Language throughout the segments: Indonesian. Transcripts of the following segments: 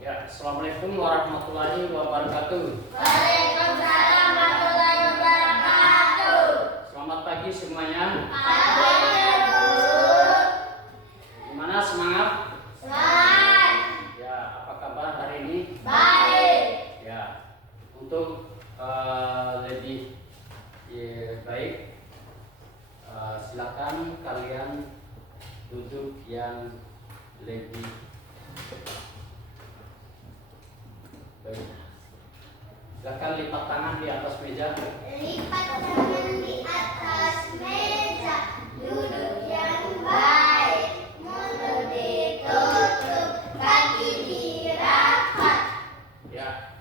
Ya, Assalamualaikum warahmatullahi wabarakatuh. Waalaikumsalam warahmatullahi wabarakatuh. Selamat pagi semuanya. Pagi, Bu. Gimana semangat? Semangat. Ya, apa kabar hari ini? Baik. Ya, untuk lebih baik, silakan kalian duduk yang lebih baik. Silakan lipat tangan di atas meja. Lipat tangan di atas meja. Duduk yang baik. Mulut ditutup, kaki dirapat. Ya.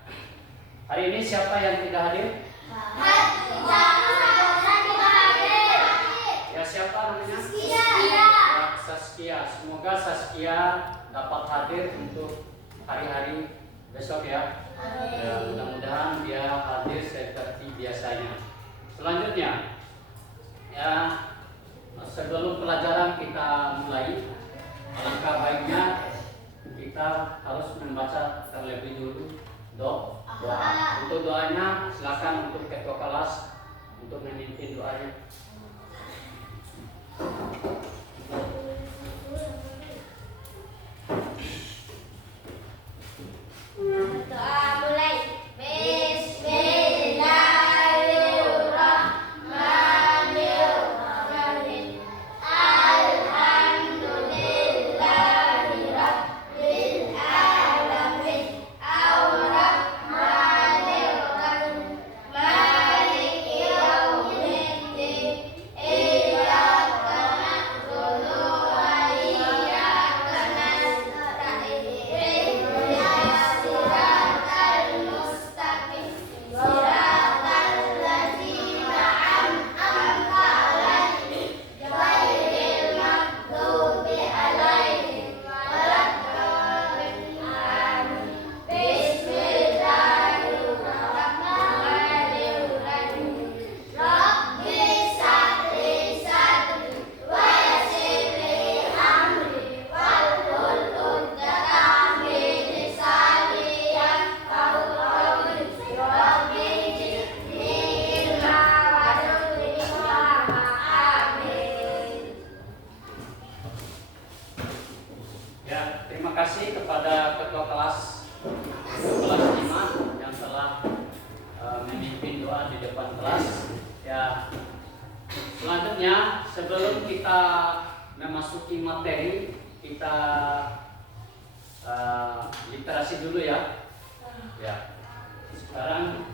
Hari ini siapa yang tidak hadir? Ya, siapa namanya? Saskia. Semoga Saskia dapat hadir untuk hari-hari besok ya. Ya, mudah-mudahan dia hadir seperti biasanya. Selanjutnya, ya, sebelum pelajaran kita mulai, alangkah baiknya kita harus membaca terlebih dulu doa. Untuk doanya, silakan untuk ketua kelas untuk memimpin doanya. Doa mulai. Bismillahirrahmanirrahim. Alhamdulillahirabbil alamin. Ar-Rahmanir-Rahim. Maliki yaumiddin. Iyyaka na'budu wa iyyaka nasta'in. Ihdinas siratal mustaqim. Siratal ladzina an'amta 'alaihim ghairil maghdubi 'alaihim waladdallin. Amin. Bismillahirrahmanirrahim. Rabbi shrahli sadri wa yassir li amri wahlul 'uqdatam min lisani yafqahu qawli. Rabbi zidni ilma warzuqni fahma. Amin. Ya, terima kasih kepada ketua kelas 5 yang telah memimpin doa di depan kelas. Ya, selanjutnya sebelum kita memasuki materi, kita literasi dulu ya. Ya, sekarang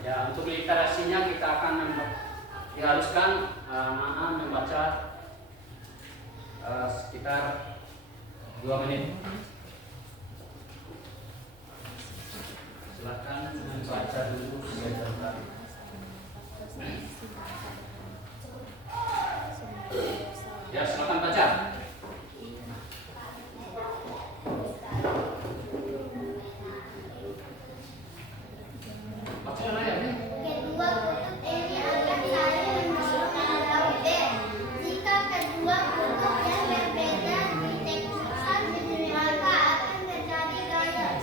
ya untuk literasinya kita akan diharuskan membaca sekitar 2 menit. Silakan membaca dulu sebentar. Ya, silakan baca. Baca yang lain. Kedua kutub ini akan saling menunjukkan B. Jika kedua kutub yang berbeda diteksturkan, maka akan terjadi gaya.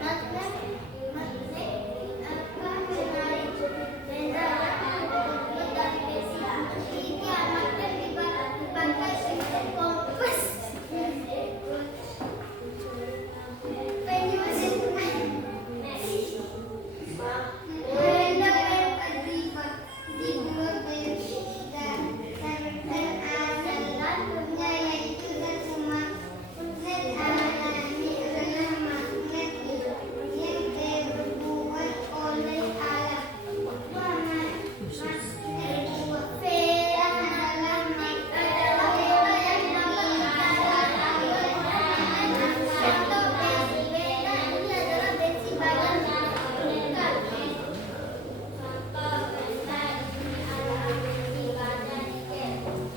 Magnet akan menarik benda yang terbuat dari besi. Ini magnet dipakai untuk kompas.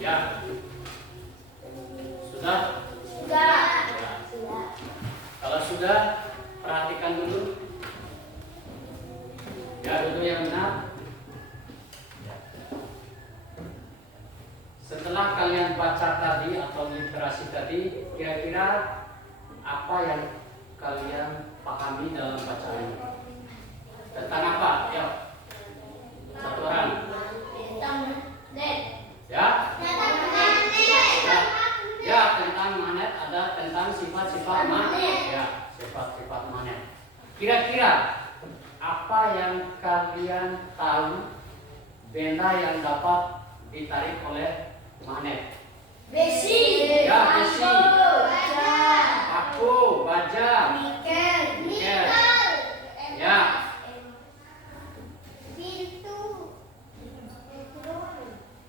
Ya. Sudah? Sudah. Ya. Kalau sudah, perhatikan dulu. Ya, dulu yang benar. membaca tadi atau literasi tadi, kira-kira apa yang kalian pahami dalam bacaan ini? Tentang apa? Yuk, satu orang. Ya, ya tentang magnet, ada tentang sifat-sifat magnet. Ya, sifat-sifat magnet. Kira-kira apa yang kalian tahu benda yang dapat ditarik oleh magnet? Besi. Ya, besi. Baja. Paku, baja. Nikel. Nikel. Ya. Pintu.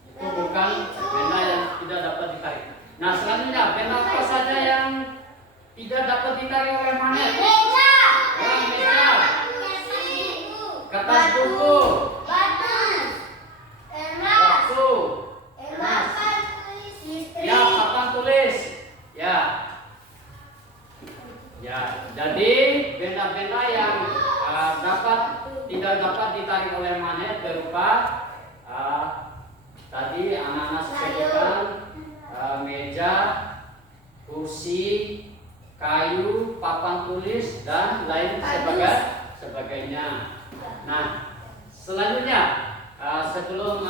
Itu bukan benda yang tidak dapat ditarik. Nah, selanjutnya benda apa saja yang tidak dapat ditarik oleh magnet? Meja. Ya, meja. Kertas Batu. buku. Batu. Emas. Waktu. Emas. Listrik. Ya, papan tulis. Ya. Ya, jadi benda-benda yang tidak dapat ditarik oleh magnet berupa tadi anak-anak sebutkan meja, kursi, kayu, papan tulis dan lain sebagainya. Nah, selanjutnya sebelum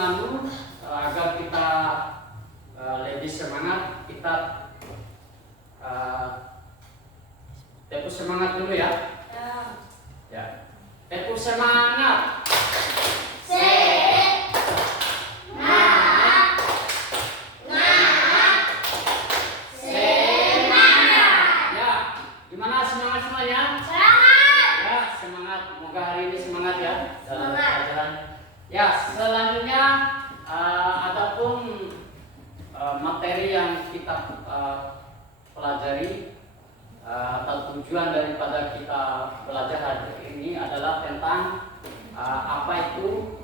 agar kita lebih semangat, kita tepuk semangat dulu ya. Ya, tepuk semangat. Ya, gimana semangat semuanya? Ya, semangat. Semoga hari ini semangat ya dalam pelajaran. Ya, selanjutnya adapun materi yang kita pelajari atau tujuan daripada kita belajar hari ini adalah tentang apa itu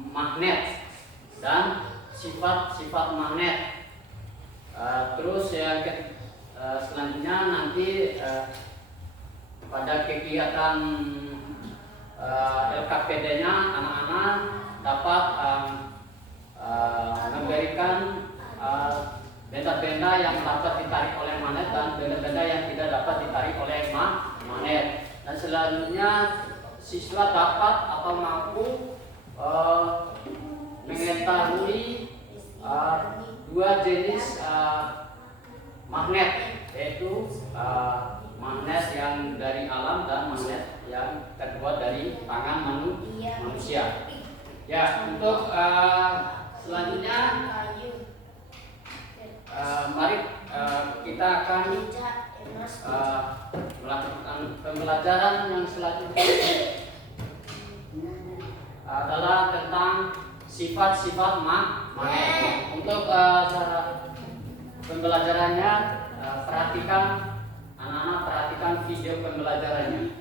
magnet dan sifat-sifat magnet. Terus yang selanjutnya nanti pada kegiatan LKPD-nya anak-anak dapat memberikan benda-benda yang dapat ditarik oleh magnet dan benda-benda yang tidak dapat ditarik oleh magnet. Dan selanjutnya siswa dapat atau mampu mengetahui dua jenis magnet, yaitu magnet yang dari alam dan magnet yang terbuat dari tangan manusia. Ya, untuk selanjutnya mari kita akan melakukan pembelajaran yang selanjutnya adalah tentang sifat-sifat magnet. Untuk pembelajarannya perhatikan anak-anak, perhatikan video pembelajarannya.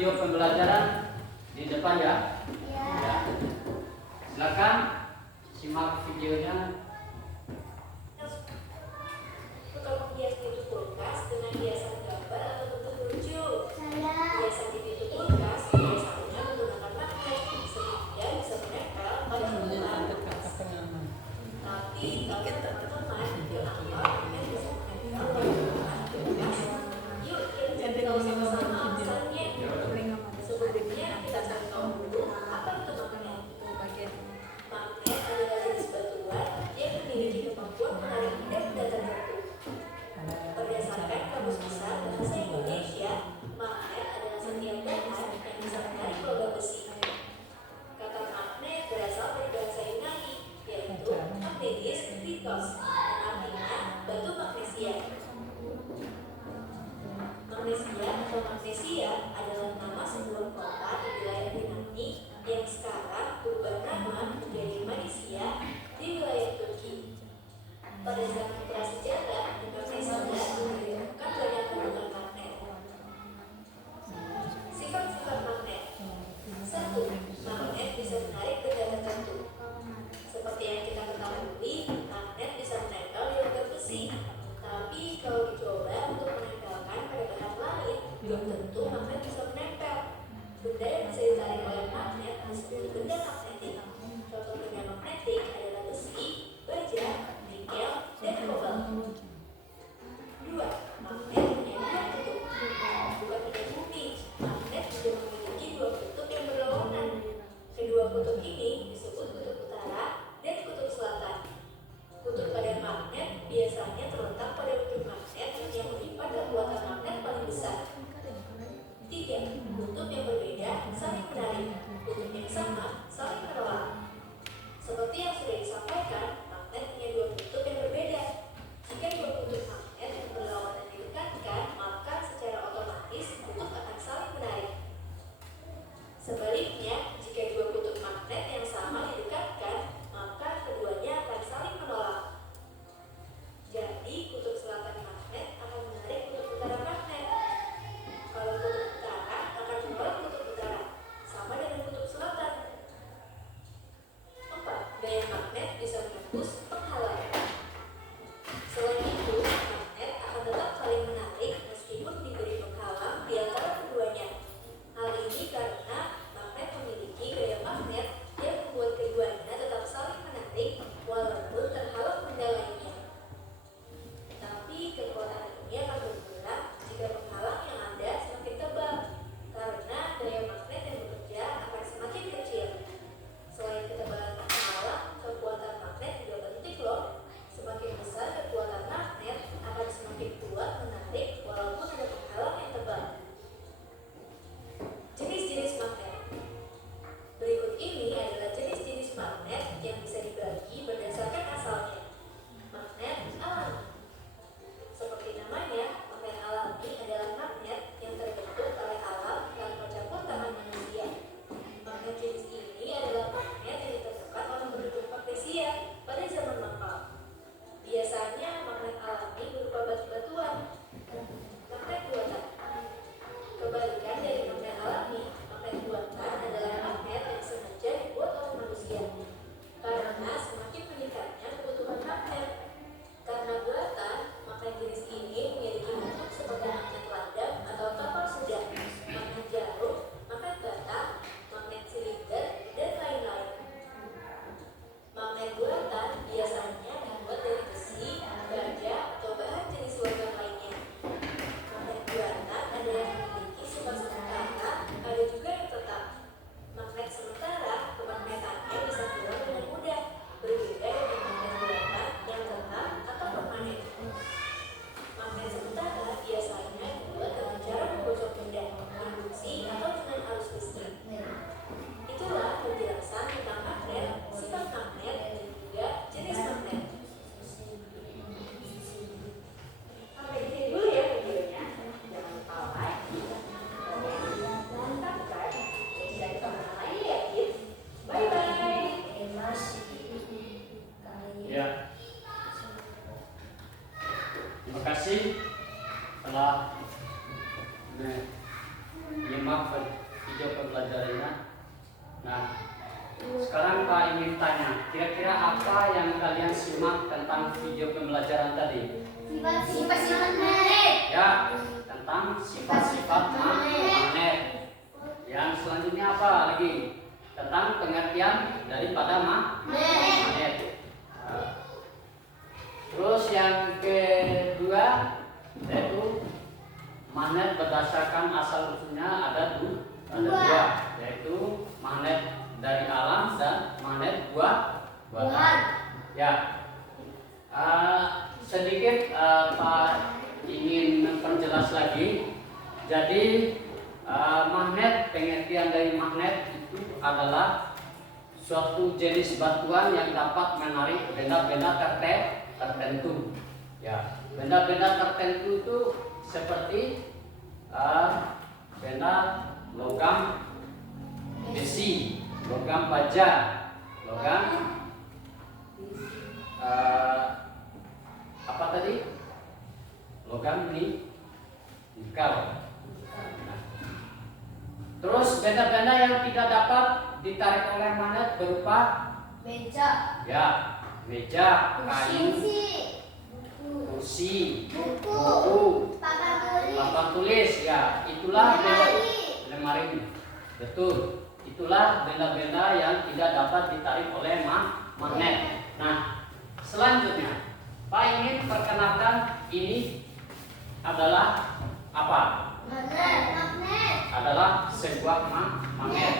video pembelajaran di depan ya. Ya. Silakan simak videonya. Tukang menghias pintu kulkas dengan hiasan gambar atau bentuk lucu. Saya. Hiasan di pintu kulkas biasanya menggunakan magnet sehingga bisa menempel pada permukaan kulkas. Tapi bagi teman-teman, kenapa magnet bisa menempel pada permukaan kulkas? Yuk kita cari tahu sama-sama alasannya. Sebelumnya kita cari tahu dulu apa itu magnet. Magnet adalah jenis batuan yang memiliki kemampuan menarik benda tertentu. Berdasarkan Kamus Besar Bahasa Indonesia, magnet adalah setiap bahan yang bisa menarik logam besi. Kata magnet berasal dari bahasa Yunani, yaitu magnetis kritos, yang artinya batu magnesia. Magnesia atau magnesia adalah nama sebuah kota di wilayah Yunani yang sekarang berubah nama menjadi Malaysia di wilayah Turki. Pada zaman prasejarah, di Magnesia ditemukan banyak hubungan magnet. Sifat-sifat magnet. 1. Magnet bisa menarik benda tertentu. Seperti yang kita ketahui, magnet bisa menempel di logam besi. Tapi kalau dicoba untuk menempelkan pada bahan lain, belum tentu magnet bisa menempel. Benda yang bisa ditarik oleh magnet disebut benda magnetik. Contoh benda magnetik adalah besi, baja, nikel, dan kobalt. 2. Magnet punya dua kutub. Bukan hanya bumi, magnet juga memiliki dua kutub yang berlawanan. Kedua kutub ini disebut kutub utara dan kutub selatan. Kutub pada magnet biasanya terletak pada kutub magnet yang menyimpan kekuatan magnet paling besar. 3. Kutub yang berbeda saling menarik. Kutub yang sama saling menolak. Seperti yang sudah disampaikan, magnet punya dua kutub yang berbeda. Jika dua kutub magnet yang berlawanan didekatkan, maka secara otomatis kutub akan saling menarik. Sebaliknya, jika dua kutub magnet yang sama didekatkan, maka keduanya akan saling menolak. Jadi, kutub selatan magnet akan menarik kutub utara magnet. Kalau kutub utara akan menolak kutub utara, sama dengan kutub selatan. 4. Gaya magnet bisa menembus penghalang. Selain itu, magnet akan tetap saling menarik meskipun diberi penghalang di antara keduanya. Hal ini karena magnet memiliki gaya magnet yang membuat keduanya tetap saling menarik walaupun terhalang benda lainnya. Tapi kekuatan ini akan berkurang jika penghalang yang ada semakin tebal, karena gaya magnet yang bekerja akan semakin kecil. Selain ketebalan penghalang, kekuatan magnet juga penting loh. Semakin besar kekuatan magnet akan semakin kuat menarik walaupun ada penghalang yang tebal. Jenis-jenis magnet. Berikut ini adalah jenis-jenis magnet yang bisa dibagi berdasarkan asalnya. Magnet alami. Seperti namanya, magnet alami adalah magnet yang terbentuk oleh alam tanpa campur tangan manusia. Magnet jenis ini adalah magnet yang ditemukan oleh penduduk magnesia pada zaman lampau. Biasanya magnet alami berupa batu-batuan. Magnet buatan. Kebalikan dari magnet alami, magnet buatan adalah magnet yang sengaja dibuat oleh manusia. Karena semakin meningkatnya kebutuhan magnet. Karena buatan, magnet jenis ini memiliki bentuk seperti magnet ladang atau kapal sedan, magnet jarum, magnet bata, magnet silinder, dan lain-lain. Magnet buatan biasanya dibuat dari besi, baja, atau bahan jenis logam lainnya. Magnet buatan ada yang memiliki sifat sementara, ada juga yang tetap. Magnet sementara, kemagnetannya bisa hilang dengan mudah, berbeda dengan magnet buatan yang tetap atau permanen. Magnet sementara biasanya dibuat dengan cara menggosok benda, induksi, atau dengan arus listrik. Itulah penjelasan tentang magnet, sifat magnet, dan juga jenis magnet. Sampai di sini dulu ya videonya. Jangan lupa like, dan subscribe. Dan kemana lagi ya kids? Bye bye. Ya. Terima kasih telah menyimak video pembelajarannya. Nah, Sekarang Pak ingin tanya, kira-kira apa yang kalian simak tentang video pembelajaran tadi? Sifat-sifat magnet. Ya, tentang sifat-sifat magnet. Yang selanjutnya apa lagi? Tentang pengertian daripada magnet. Terus yang kedua yaitu magnet berdasarkan asal usulnya ada dua, yaitu magnet dari alam dan magnet buatan. Ya, sedikit Pak ingin memperjelas lagi. Jadi magnet, pengertian dari magnet itu adalah suatu jenis batuan yang dapat menarik benda-benda tertentu. Ya, benda-benda tertentu itu seperti benda logam besi, logam baja, logam apa tadi? Logam nikel. Terus benda-benda yang tidak dapat ditarik oleh magnet berupa Meja. ya, meja, kayu, Kursi. kursi, Buku. buku, Papan tulis. papan tulis, ya, itulah lemari. Betul. Itulah benda-benda yang tidak dapat ditarik oleh magnet. Nah, selanjutnya Pak ingin perkenalkan ini adalah apa? Magnet. Adalah sebuah magnet.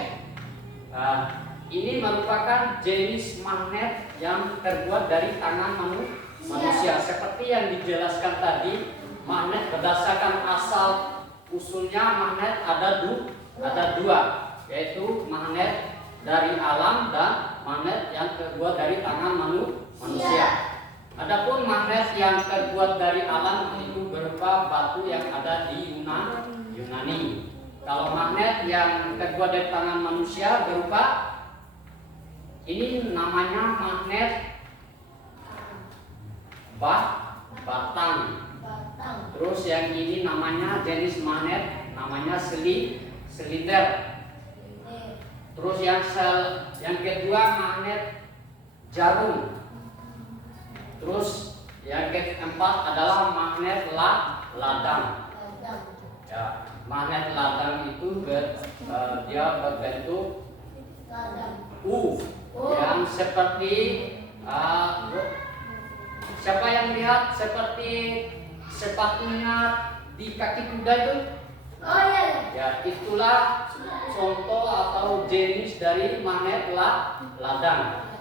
Ini merupakan jenis magnet yang terbuat dari tangan manusia. Seperti yang dijelaskan tadi, magnet berdasarkan asal usulnya magnet ada dua, yaitu magnet dari alam dan magnet yang terbuat dari tangan manusia. Adapun magnet yang terbuat dari alam itu berupa batu yang ada di Yunani. Kalau magnet yang terbuat dari tangan manusia berupa ini namanya magnet batang. Terus yang ini namanya jenis magnet namanya silinder. Terus yang kedua magnet jarum. Terus yang keempat adalah magnet ladang. Ya, magnet ladang itu dia berbentuk U, yang seperti siapa yang lihat seperti sepatunya di kaki kuda itu? Oh iya. Ya, itulah contoh atau jenis dari magnet ladang.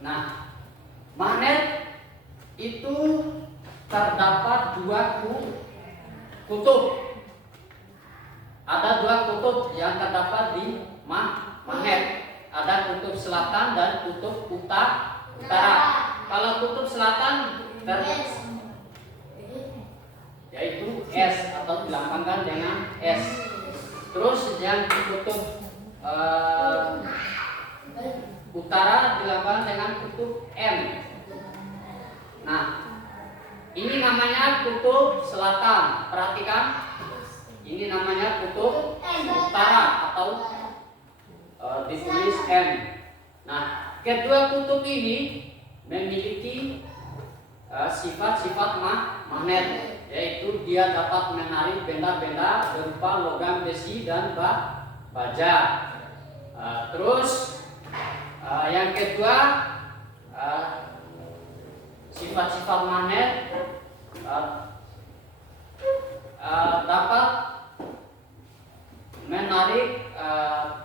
Nah, magnet itu terdapat dua kutub. Ada dua kutub yang terdapat di magnet. Ada kutub selatan dan kutub utara. Kalau kutub selatan yaitu S atau dilambangkan dengan S. Terus yang kutub utara dilambangkan dengan kutub M. Nah, ini namanya kutub selatan. Perhatikan, ini namanya kutub utara atau ditulis M. Nah, kedua kutub ini memiliki sifat-sifat magnet, yaitu dia dapat menarik benda-benda berupa logam besi dan baja. Terus yang kedua, sifat-sifat magnet dapat menarik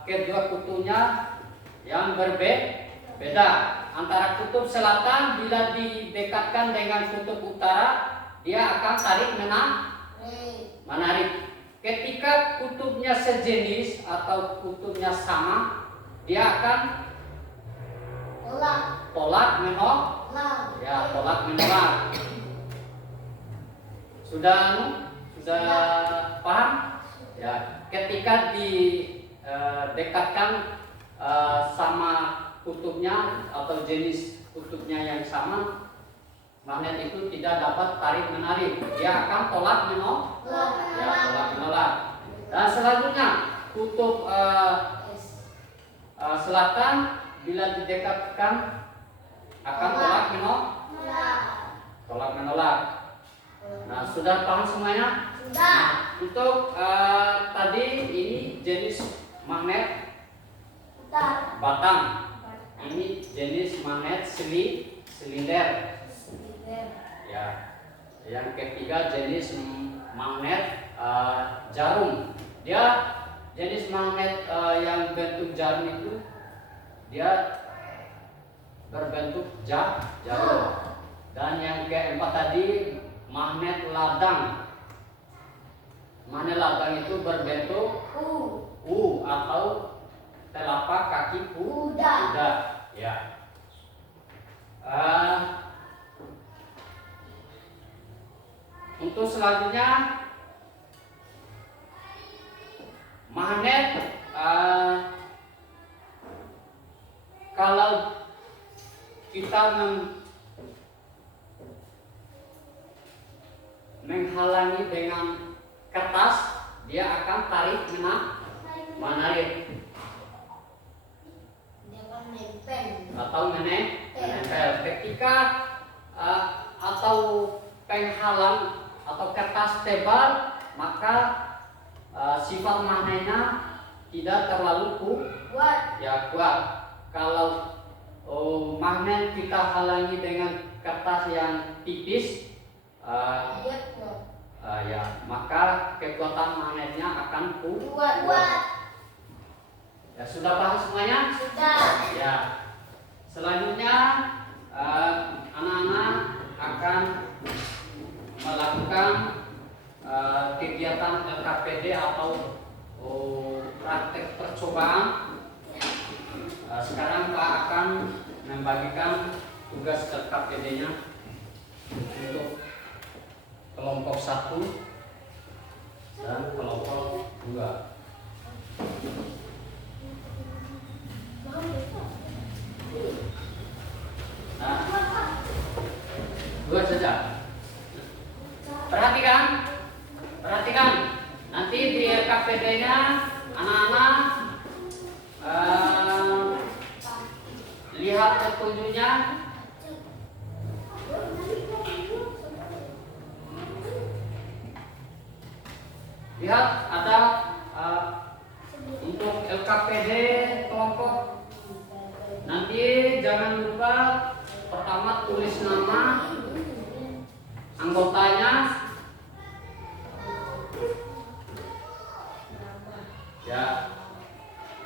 kedua kutubnya yang berbeda. Antara kutub selatan bila didekatkan dengan kutub utara, dia akan tarik menarik. Ketika kutubnya sejenis atau kutubnya sama, dia akan tolak menolak. Ya, tolak menolak. Sudah paham? Ya, ketika didekatkan sama kutubnya atau jenis kutubnya yang sama, magnet itu tidak dapat tarik menarik. Dia akan tolak menolak. Dan selanjutnya kutub selatan bila didekatkan akan tolak menolak. Nah, sudah paham semuanya? Sudah. Untuk tadi ini jenis magnet batang. Ini jenis magnet silinder. Ya. Yang ketiga jenis magnet jarum. Dia jenis magnet yang bentuk jarum itu dia berbentuk jarum. Dan yang keempat tadi magnet ladang. Magnet ladang itu berbentuk U atau telapak kaki kuda. Ya. Untuk selanjutnya magnet kalau kita menghalangi dengan kertas, dia akan tarik menarik atau menempel. Ketika atau penghalang atau kertas tebal, maka sifat magnetnya tidak terlalu kuat. Kalau magnet kita halangi dengan kertas yang tipis, maka kekuatan magnetnya akan kuat. Ya, sudah paham semuanya? Sudah. Ya. Selanjutnya anak-anak akan melakukan kegiatan LKPD atau praktek percobaan. Sekarang Pak akan membagikan tugas LKPD-nya untuk kelompok 1 dan kelompok 2. Nah, 2 saja. Perhatikan. Nanti di LKPD-nya anak-anak lihat petunjuknya. Lihat ada untuk LKPD kelompok. Nanti jangan lupa pertama tulis nama anggotanya. Ya.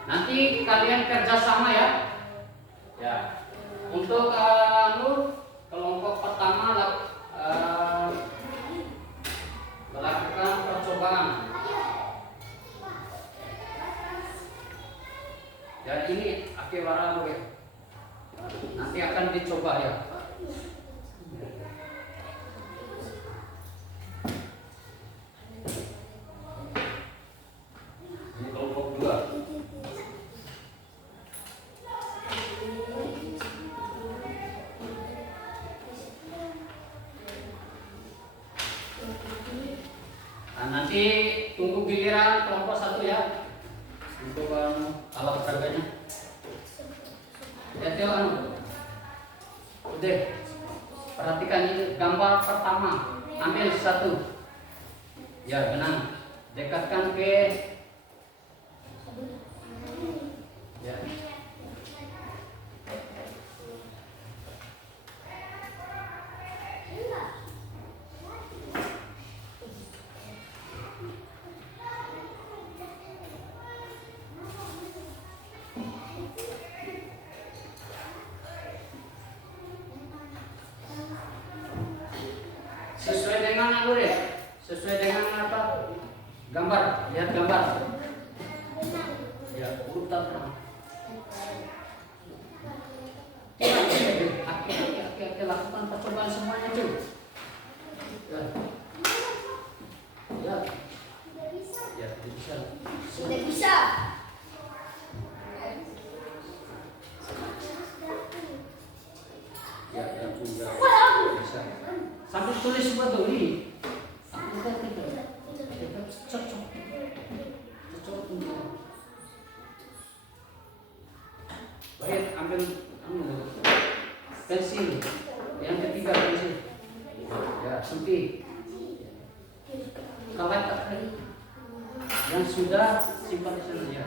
Nanti kalian kerjasama ya. Ya. Untuk kelompok pertama melakukan percobaan. Dan ini akibat nanti akan dicoba ya. Ini kelompok 2. Nah, nanti tunggu giliran kelompok 1 ya. Untuk alat peraganya. Ya, udah. Perhatikan ini gambar pertama. Ambil 1. Ya, benar. Dekatkan ke ya. Sesuai dengan sesuai dengan apa? Gambar, lihat gambar. Ya, urutan. Oke, lakukan percobaan semuanya tuh. Ya. Ya, bisa. Sudah bisa. Ya, bisa. Sambil tulis semua tuh ini. Cocok. ambil pensil. Yang ketiga pensil. Ya, suntik. Kawat terakhir. Yang sudah simpan di sana ya.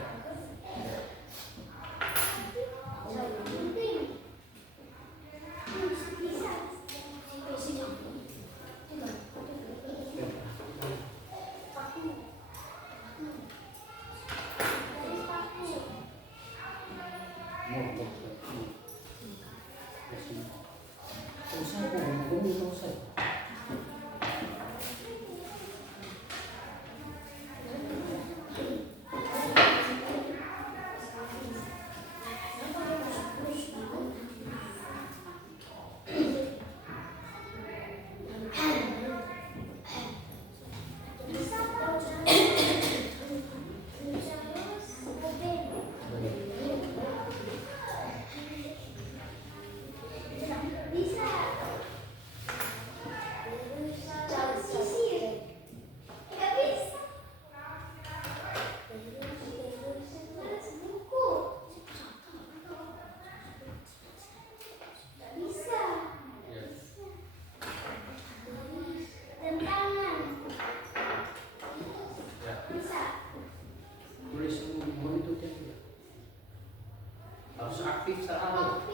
Harus aktif selalu.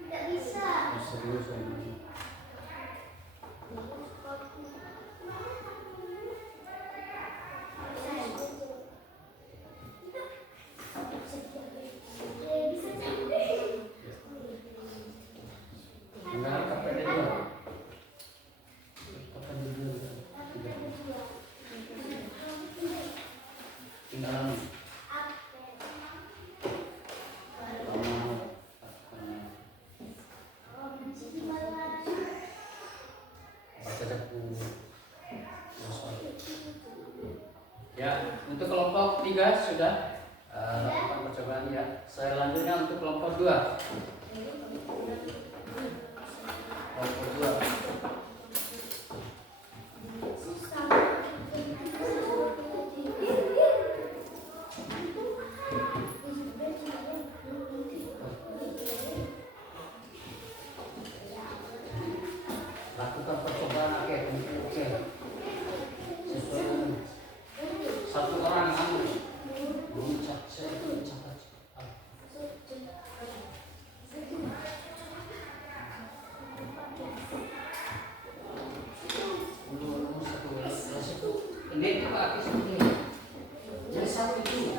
Tidak bisa. Serius. Ya, untuk kelompok 3 sudah lakukan percobaan ya. Selanjutnya untuk kelompok 2. Kelompok 2. Lakukan percobaan oke. Sesuai dengan satu orang ambil. Ini itu kaki sendiri. Jadi satu itu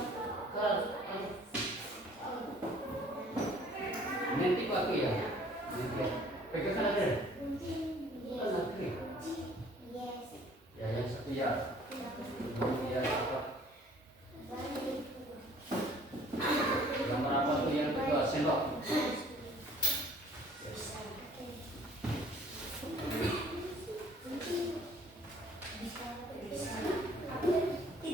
nanti kaki ya. Pegang kan ada. Ya yang satu ya. Ya apa? Yang merapat tuh yang kedua sendok. Tidak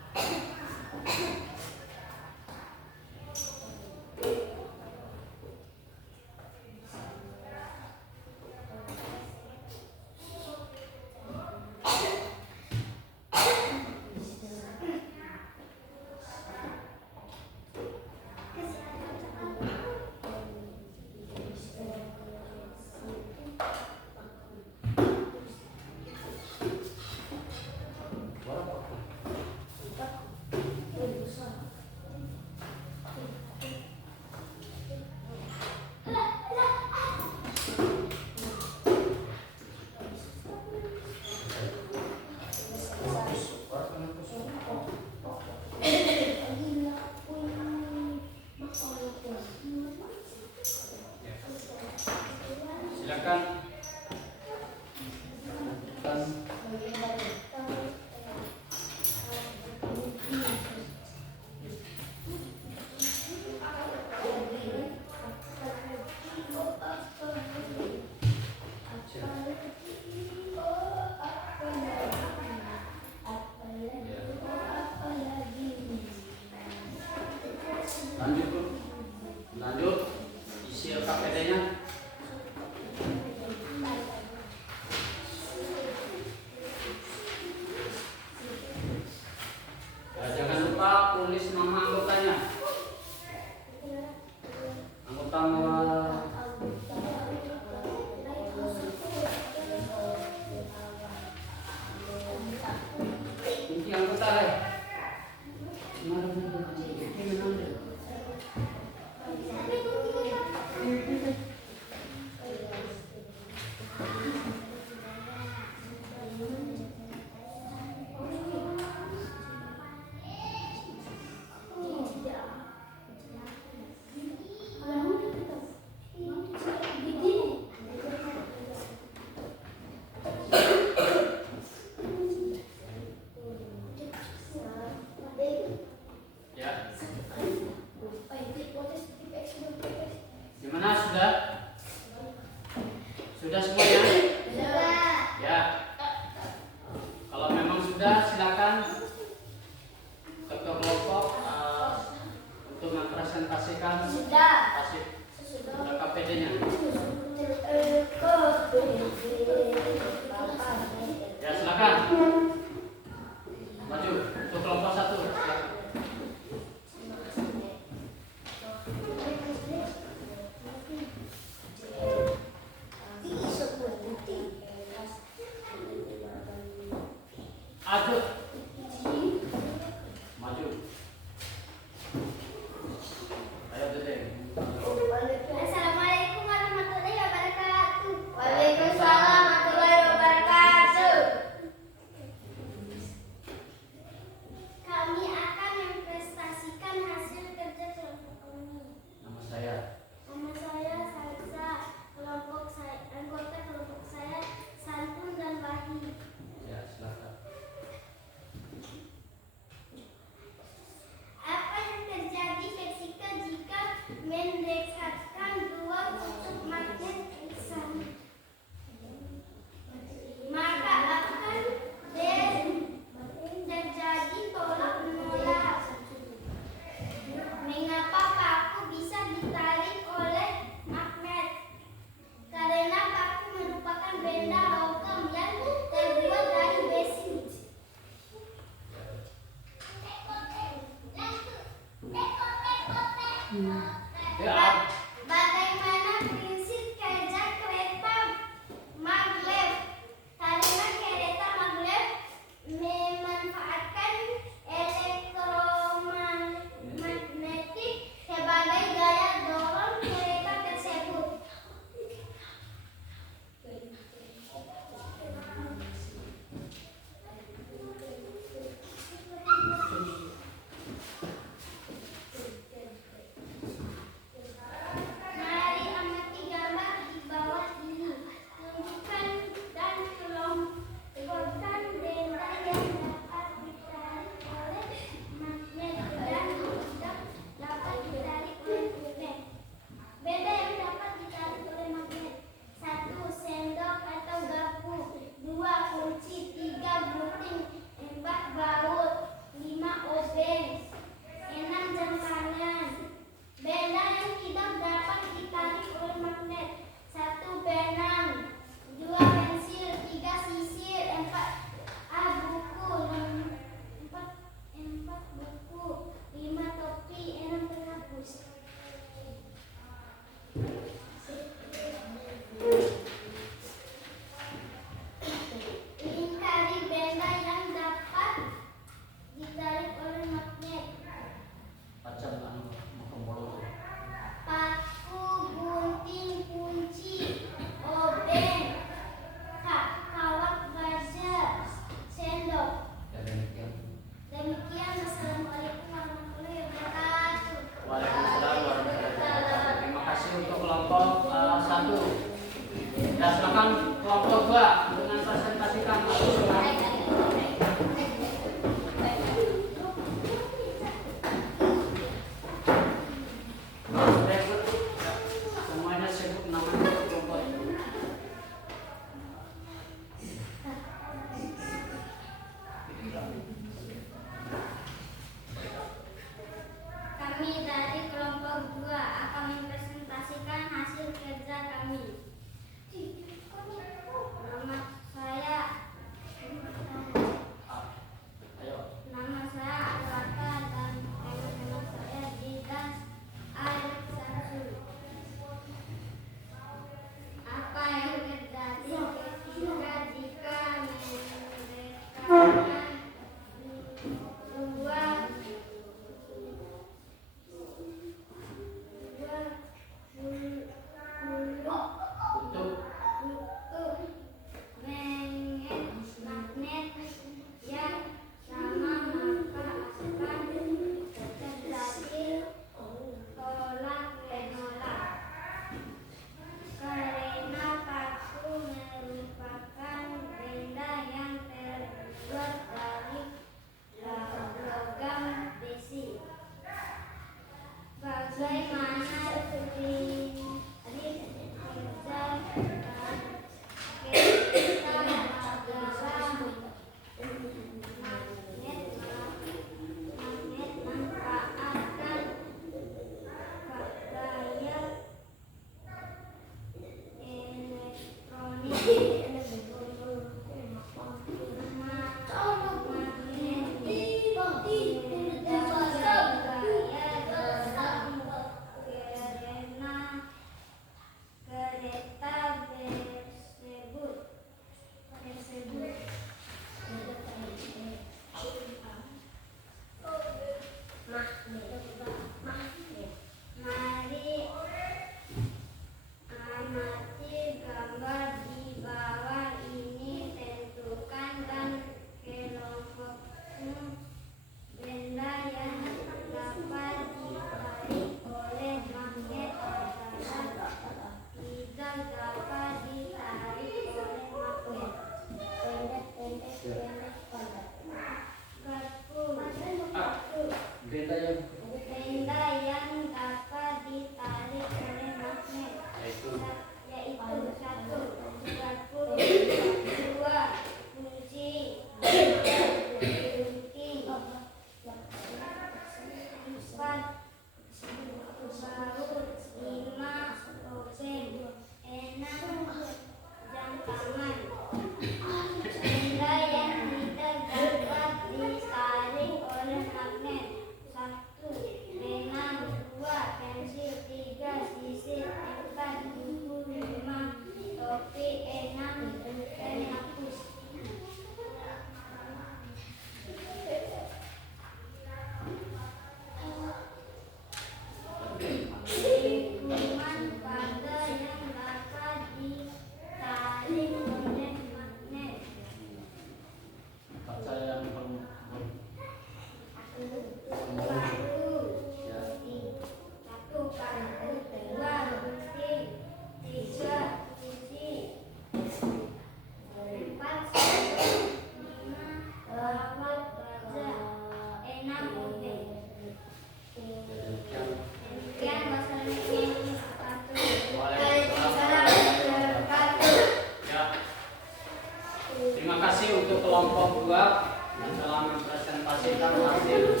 Terima kasih untuk kelompok 2 yang telah mempresentasikan hasil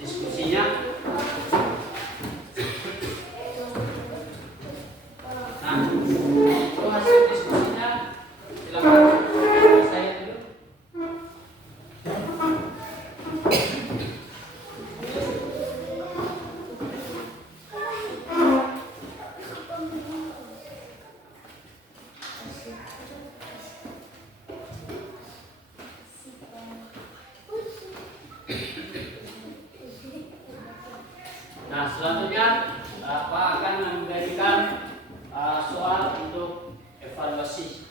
diskusinya. Nah, itu hasil diskusinya. Silakan saya dulu. Nah, selanjutnya Bapak akan memberikan soal untuk evaluasi.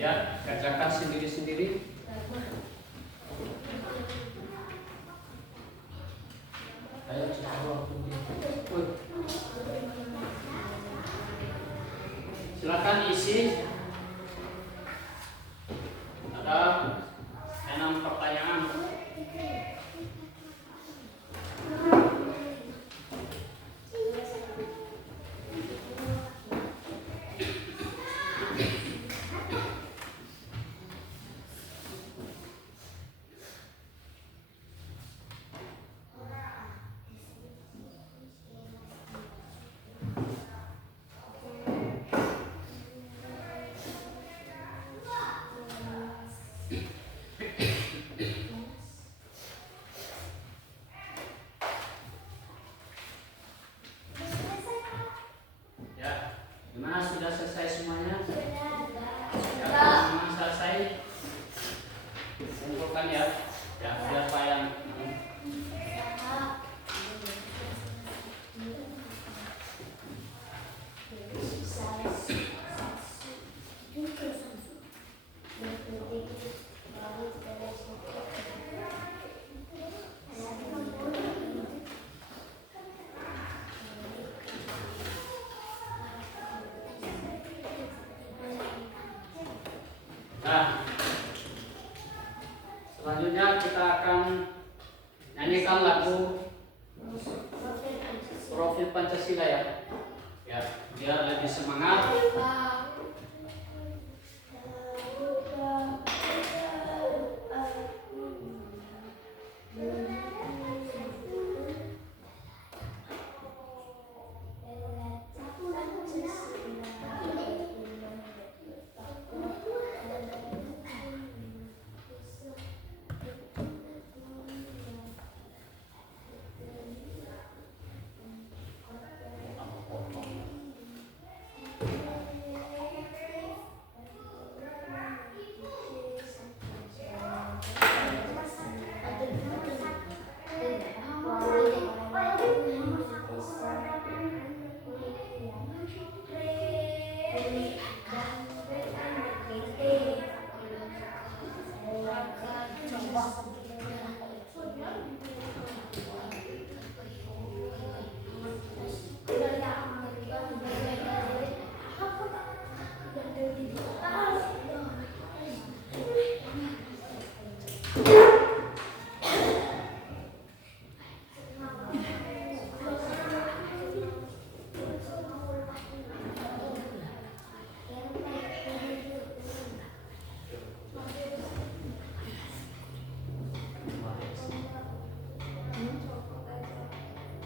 Ya, kerjakan sendiri-sendiri. Ayo coba. Silakan isi. Ada 6 pertanyaan. Ya, gimana sudah selesai semuanya? Ya, memang selesai. Kumpulkan ya. Ya, siapa yang Nah, selanjutnya kita akan nyanyikan lagu Profil Pancasila ya. Ya, biar lebih semangat.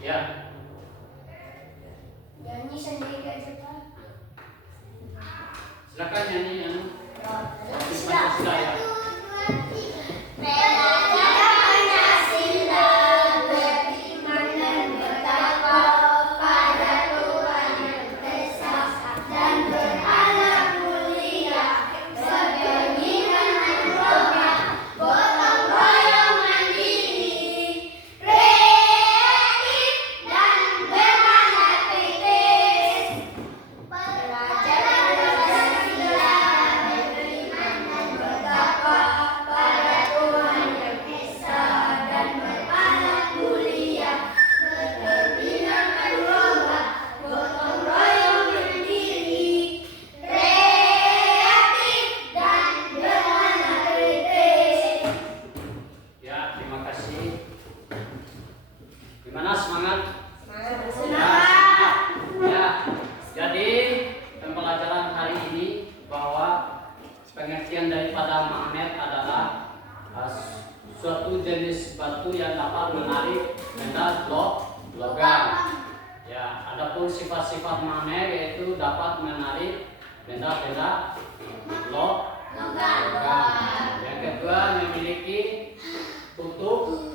Ya, Nyanyi sendiri aja Pak. silakan nyanyi yang Profil Siap. Pancasila ya. 1, 2, 3. Bela Pancasila beriman dan bertakwa pada Tuhan yang Esa dan berakhlak mulia sebagai pengertian daripada magnet adalah suatu jenis batu yang dapat menarik benda logam. Ya, adapun sifat-sifat magnet yaitu dapat menarik benda-benda logam. Yang kedua, memiliki kutub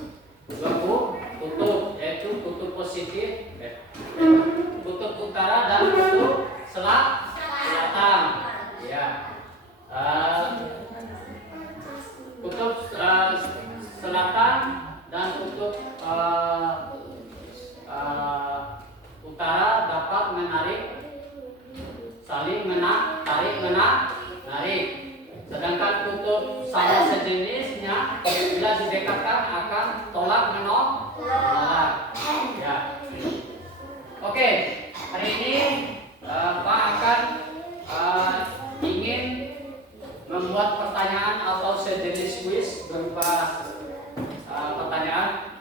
yaitu kutub positif, kutub utara dan kutub selatan. Ya. Kutub selatan dan kutub utara dapat saling menarik. Sedangkan kutub sama sejenisnya bila didekatkan akan tolak menolak. Ya. Oke, hari ini Pak akan ingin membuat pertanyaan atau sejenis quiz berupa pertanyaan.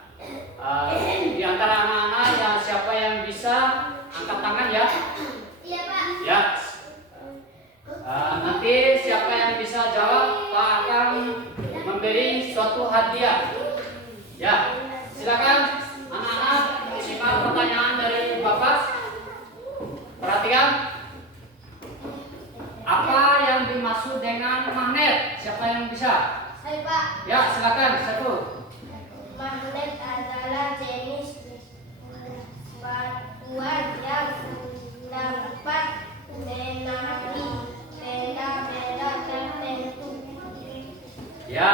Di antara anak-anak yang siapa yang bisa angkat tangan ya? Iya Pak. Ya. Nanti siapa yang bisa jawab, Pak akan memberi suatu hadiah. Ya, silakan anak-anak simak pertanyaan dari Bapak. Perhatikan. Apa yang dimaksud dengan magnet? Siapa yang bisa? Saya Pak. Ya, silakan satu. Magnet adalah jenis batuan yang dapat menarik benda-benda tertentu. Ya,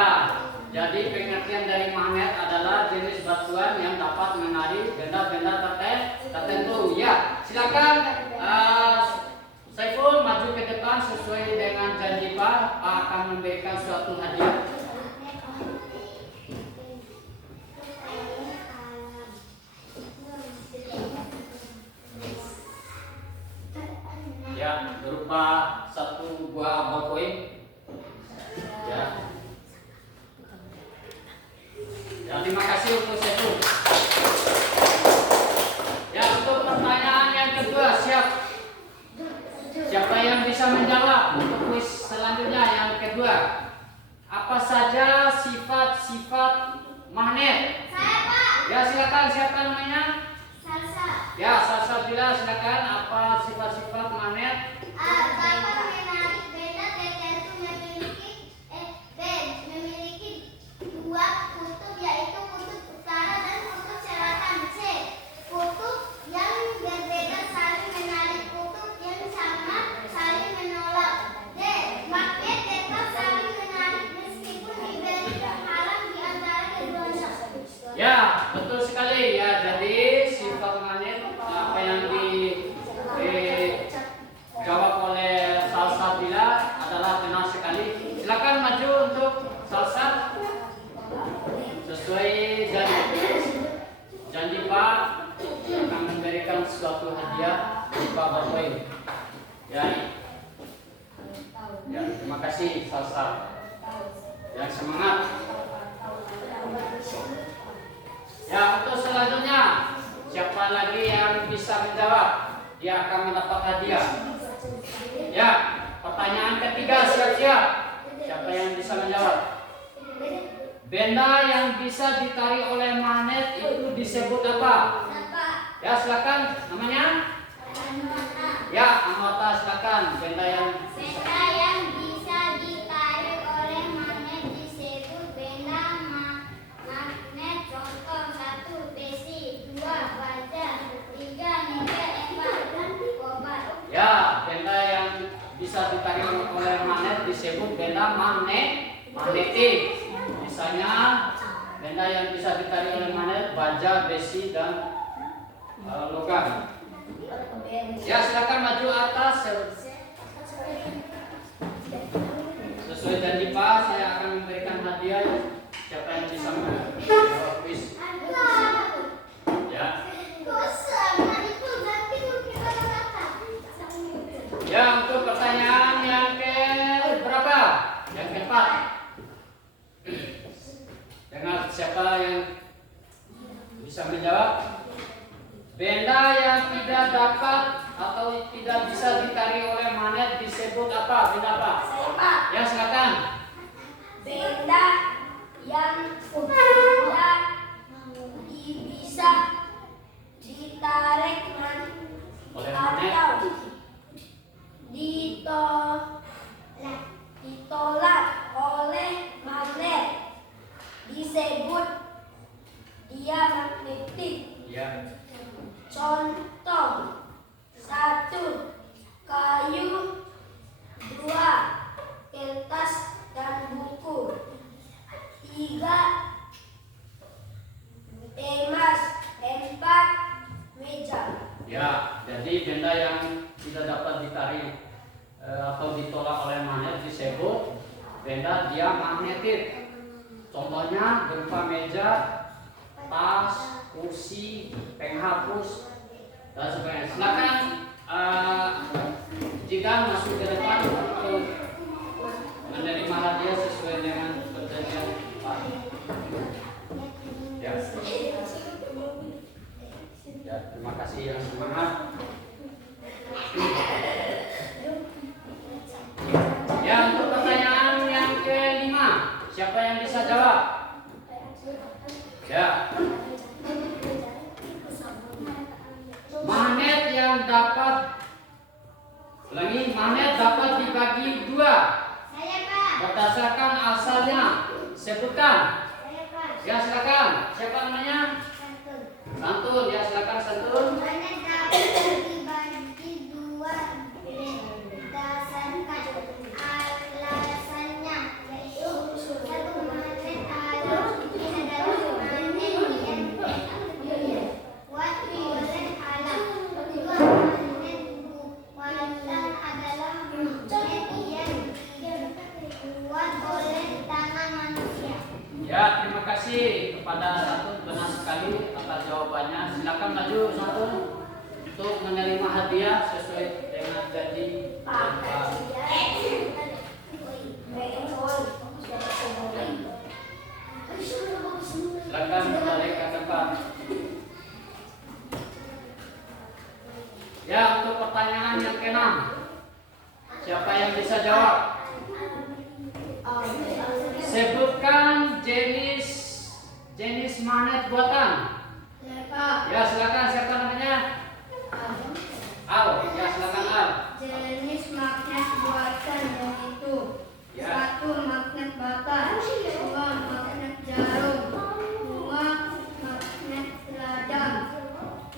jadi pengertian dari magnet adalah jenis batuan yang dapat menarik benda-benda tertentu. Ya, silakan Saiful maju ke depan sesuai dengan janji Pak akan memberikan suatu hadiah. Ya, berupa satu buah ballpoint. Ya. Ya, terima kasih untuk Saiful. Ya, untuk pertanyaan yang kedua, siapa yang bisa menjawab untuk kuis selanjutnya yang kedua? Apa saja sifat-sifat magnet? Saya Pak. Ya, silakan, siapa namanya? Salsa. Ya, Salsabila, silakan. Apa sifat-sifat magnet? Dapat menarik benda tertentu memiliki dua kutub yaitu kutub utara dan kutub selatan. C. Kutub yang berbeda saling menarik, kutub yang sama saling menolak. D. Magnet tetap saling menarik meskipun diberi penghalang di antara keduanya. Ya, betul sekali. Ya, jadi sifat magnet apa yang dijawab oleh Salsabila adalah benar sekali. Silakan maju untuk Salsa. Sesuai janji Pak akan memberikan suatu hadiah berupa ballpoint. Ya, terima kasih Salsa. Ya, semangat. Ya, untuk selanjutnya siapa lagi yang bisa menjawab? Dia akan mendapat hadiah. Ya, pertanyaan ketiga, siap-siap. Siapa yang bisa menjawab? Benda yang bisa ditarik oleh magnet itu disebut apa? Ya, silakan. Namanya? Ya, anggota silakan. Benda yang Benda yang bisa ditarik oleh magnet disebut benda magnet. Contoh 1 besi, 2 baja, 3 nikel, 4 kobar. Ya, benda yang bisa ditarik oleh magnet disebut benda magnetik. Misalnya benda yang bisa ditarik oleh magnet baja, besi dan logam. Ya, silakan maju atas. Sesuai janji Pak, saya akan memberikan hadiah. Siapa yang bisa menjawab kuis? Ya. Ya, untuk pertanyaan yang ke berapa? Yang keempat. Dengar siapa yang bisa menjawab? Benda yang tidak dapat atau tidak bisa ditarik oleh magnet disebut apa? Benda apa? Ya, silakan. 3 emas, 4 meja. Ya, jadi benda yang tidak dapat ditarik atau ditolak oleh magnet disebut benda diamagnetik. Contohnya berupa meja, tas, kursi, penghapus, dan sebagainya. Silakan jika masuk ke depan untuk menerima hadiah sesuai dengan perjanjian Pak. Ya. Ya, terima kasih yang semangat. Ya, untuk pertanyaan yang kelima, siapa yang bisa jawab? Ya. Magnet yang dapat dibagi dua Saya, Pak. berdasarkan asalnya. Sebutkan. Saya, Pak. Ya, silakan. Siapa namanya? Santun. Santun. Ya, silakan Santun. Magnet dapat dibagi dua berdasarkan alasannya, yaitu satu magnet adalah magnet yang kuat oleh alam. Kedua, magnet buatan adalah magnet yang kuat oleh tangan manusia. Ya, terima kasih kepada Santun, benar sekali atas jawabannya. Silakan maju Santun untuk menerima hadiah sesuai dengan janji dan Pak. Silakan balik ke tempat. Ya, untuk pertanyaan yang keenam, siapa yang bisa jawab? Sebutkan jenis magnet buatan. Ya, silakan. Siapa namanya? Al. Ya, silakan Al. Jenis magnet buatan yaitu Ya. 1 magnet bata, 2 magnet jarum, 2 magnet ladang,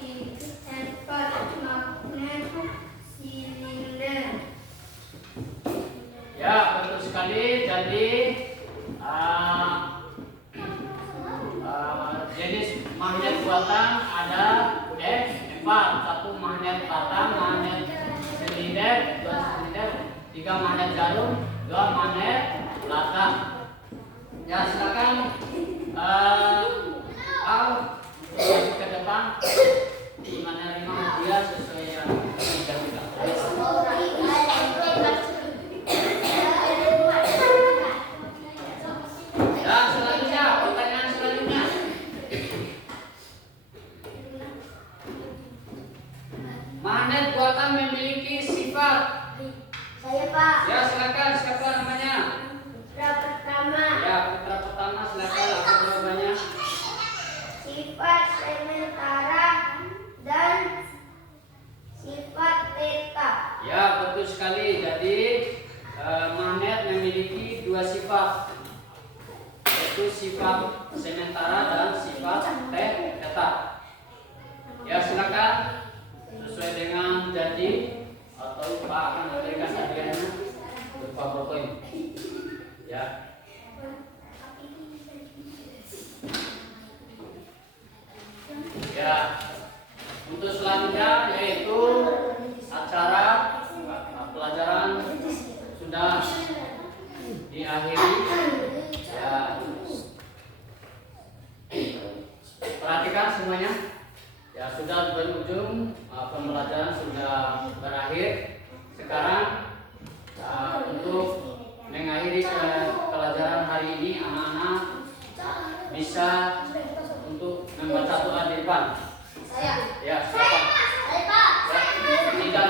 4 magnet silinder. Ya, betul sekali. Jadi jenis magnet buatan ada 4. 1 magnet batang, magnet silinder, 2 silinder, 3 magnet jarum, 2 magnet latah. Ya, silakan Al maju ke depan menerima hadiah sesuai yang dijanjikan. Ya, selanjutnya, pertanyaan selanjutnya. Magnet buatan memiliki sifat. Saya, Pak. Ya, silakan. Siapa namanya? Pertama, Ya, putra pertama, silakan. Apa jawabannya? sifat sementara dan sifat tetap. Ya, betul sekali. Jadi magnet memiliki 2 sifat, yaitu sifat sementara dan sifat tetap. Ya, silakan sesuai dengan janji atau Pak akan memberikan hadiahnya berupa poin. Ya. Ya. Untuk selanjutnya yaitu acara pelajaran sudah diakhiri. Ya. Perhatikan semuanya. Ya, sudah berujung, pembelajaran sudah berakhir. Sekarang untuk mengakhiri pelajaran hari ini, anak-anak bisa untuk membaca doa di depan. Saya. Ya, siapa? Saya, Pak. Ya, tidak